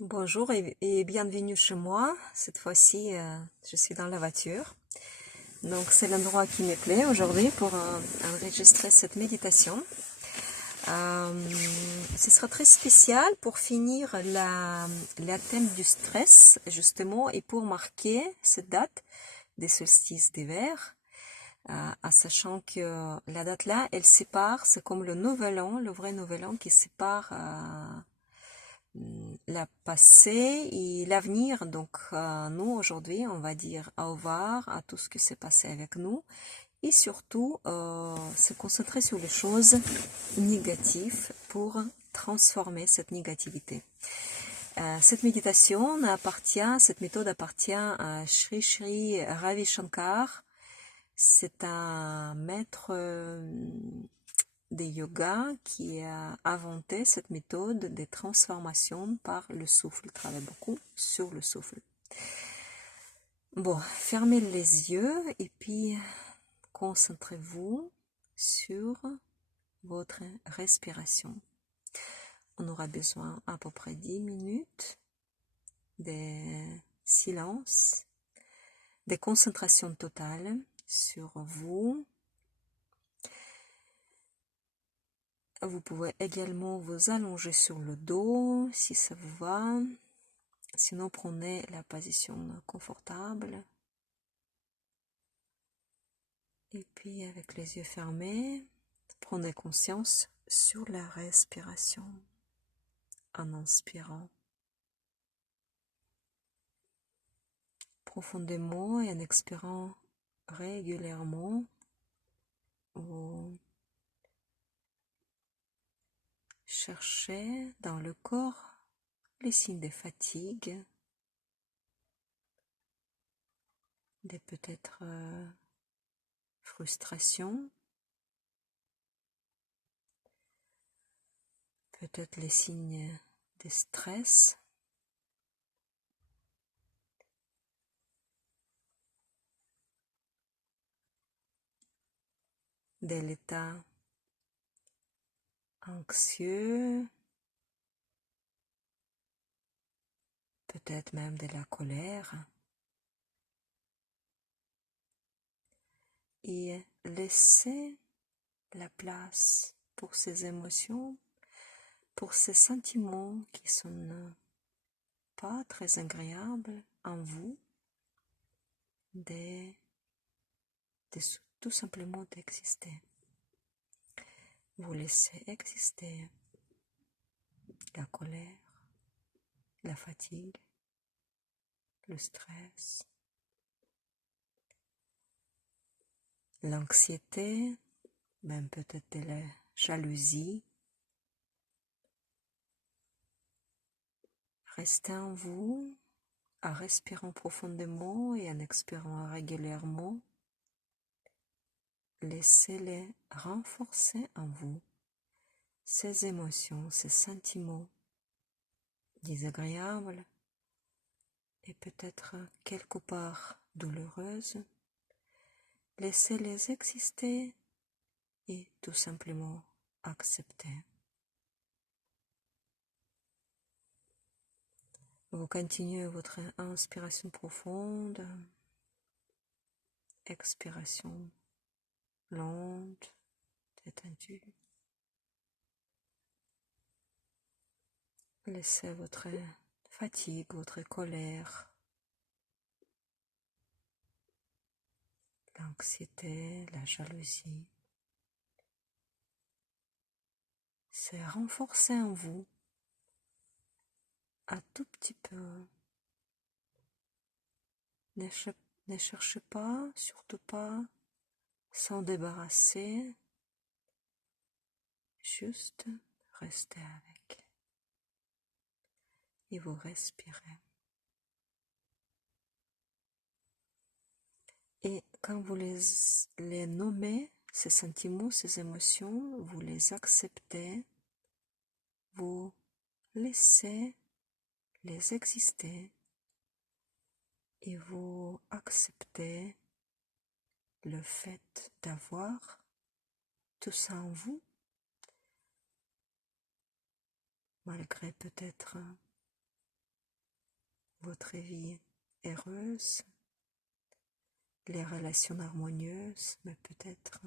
Bonjour et bienvenue chez moi. Cette fois-ci, je suis dans la voiture. Donc, c'est l'endroit qui me plaît aujourd'hui pour enregistrer cette méditation. Ce sera très spécial pour finir la thème du stress, justement, et pour marquer cette date des solstices d'hiver, en sachant que la date-là, elle sépare, c'est comme le nouvel an, le vrai nouvel an qui sépare la passé et l'avenir. Donc, nous, aujourd'hui, on va dire au revoir à tout ce qui s'est passé avec nous et surtout se concentrer sur les choses négatives pour transformer cette négativité. Cette cette méthode appartient à Sri Sri Ravi Shankar. C'est un maître des yoga qui a inventé cette méthode de transformation par le souffle. Il travaille beaucoup sur le souffle. Bon, fermez les yeux et puis concentrez-vous sur votre respiration. On aura besoin à peu près 10 minutes de silence, de concentration totale sur vous. Vous pouvez également vous allonger sur le dos si ça vous va. Sinon, prenez la position confortable. Et puis, avec les yeux fermés, prenez conscience sur la respiration en inspirant profondément et en expirant régulièrement. Vous cherchez dans le corps les signes de fatigue, des peut-être frustration, peut-être les signes de stress. De l'état anxieux, peut-être même de la colère. Et laissez la place pour ces émotions, pour ces sentiments qui sont pas très agréables en vous, de tout simplement d'exister. Vous laissez exister la colère, la fatigue, le stress, l'anxiété, même peut-être de la jalousie. Restez en vous, en respirant profondément et en expirant régulièrement. Laissez-les renforcer en vous ces émotions, ces sentiments désagréables et peut-être quelque part douloureuses. Laissez-les exister et tout simplement accepter. Vous continuez votre inspiration profonde, expiration lente, détendue. Laissez votre fatigue, votre colère, l'anxiété, la jalousie se renforcer en vous un tout petit peu. Ne cherchez pas, surtout pas, s'en débarrasser. Juste restez avec. Et vous respirez. Et quand vous les nommez, ces sentiments, ces émotions, vous les acceptez, vous laissez les exister et vous acceptez le fait d'avoir tout ça en vous, malgré peut-être votre vie heureuse, les relations harmonieuses, mais peut-être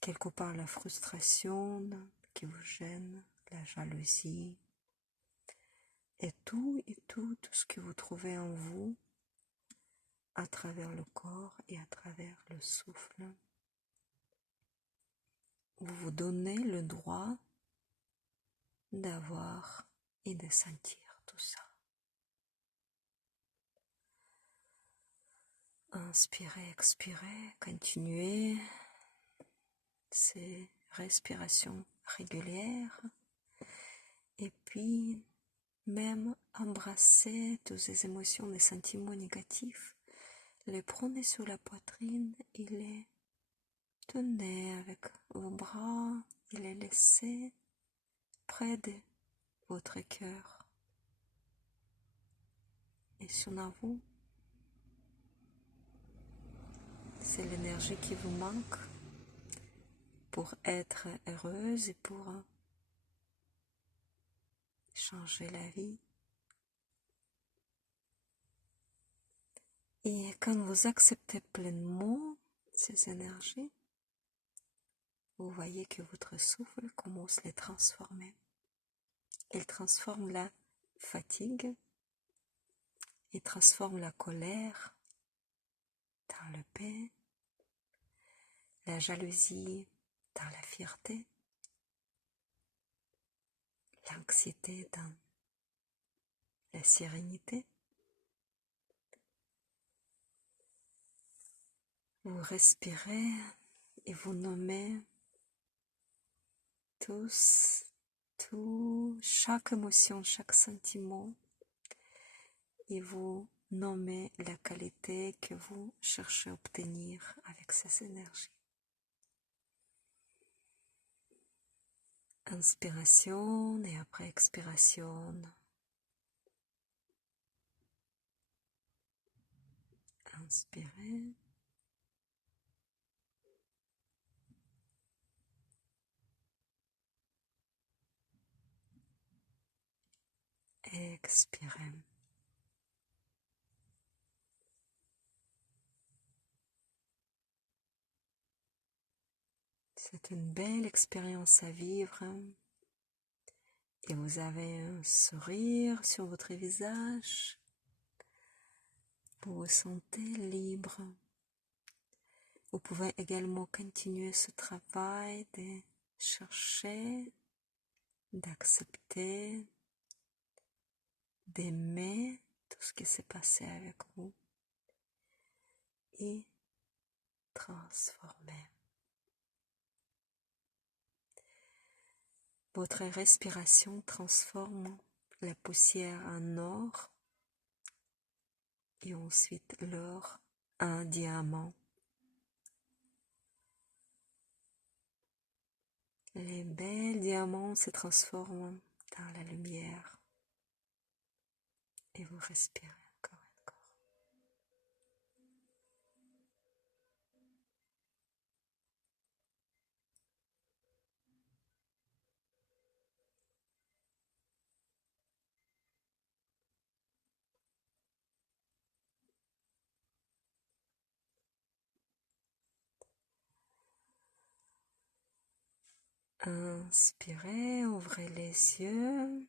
quelque part la frustration qui vous gêne, la jalousie, et tout ce que vous trouvez en vous à travers le corps et à travers le souffle. Vous vous donnez le droit d'avoir et de sentir tout ça. Inspirez, expirez, continuez ces respirations régulières et puis même embrasser toutes ces émotions, les sentiments négatifs, les prenez sur la poitrine et les tenez avec vos bras et les laissez près de votre cœur. Et sur vous, c'est l'énergie qui vous manque pour être heureuse et pour changer la vie. Et quand vous acceptez pleinement ces énergies, vous voyez que votre souffle commence à les transformer. Il transforme la fatigue, il transforme la colère dans la paix, la jalousie dans la fierté, l'anxiété dans la sérénité. Vous respirez et vous nommez chaque émotion, chaque sentiment, et vous nommez la qualité que vous cherchez à obtenir avec ces énergies. Inspiration et après expiration. Inspirez. Expirez. C'est une belle expérience à vivre et vous avez un sourire sur votre visage. Vous vous sentez libre. Vous pouvez également continuer ce travail de chercher, d'accepter, d'aimer tout ce qui s'est passé avec vous et transformer. Votre respiration transforme la poussière en or et ensuite l'or en diamant. Les belles diamants se transforment dans la lumière et vous respirez encore et encore. Inspirez, ouvrez les yeux.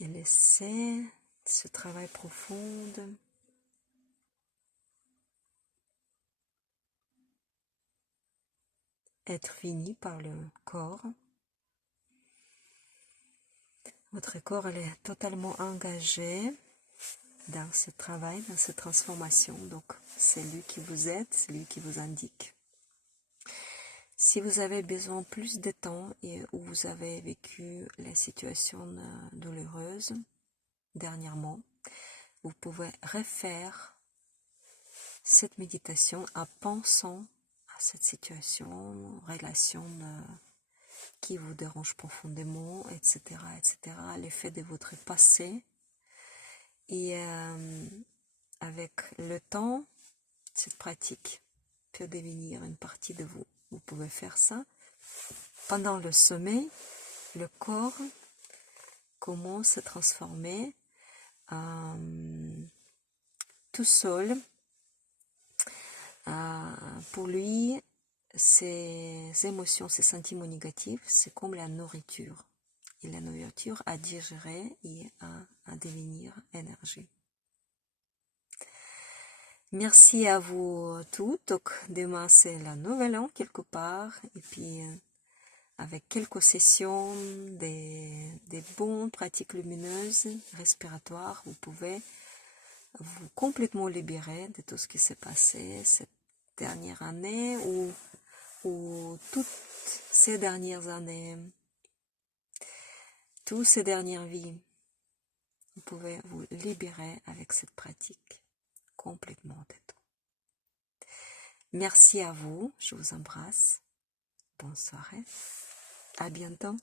Et laissez ce travail profond être fini par le corps. Votre corps est totalement engagé dans ce travail, dans cette transformation. Donc, c'est lui qui vous aide, c'est lui qui vous indique. Si vous avez besoin plus de temps et où vous avez vécu la situation douloureuse dernièrement, vous pouvez refaire cette méditation en pensant à cette situation, relation qui vous dérange profondément, etc., etc., l'effet de votre passé. Et avec le temps, cette pratique peut devenir une partie de vous. Vous pouvez faire ça. Pendant le sommeil, le corps commence à transformer tout seul. Pour lui, ces émotions, ces sentiments négatifs, c'est comme la nourriture. Et la nourriture à digérer et à devenir énergie. Merci à vous tous. Donc, demain, c'est la nouvelle an quelque part. Et puis, avec quelques sessions, des bonnes pratiques lumineuses, respiratoires, vous pouvez vous complètement libérer de tout ce qui s'est passé cette dernière année ou toutes ces dernières années, toutes ces dernières vies. Vous pouvez vous libérer avec cette pratique complètement de tout. Merci à vous, je vous embrasse. Bonne soirée, à bientôt.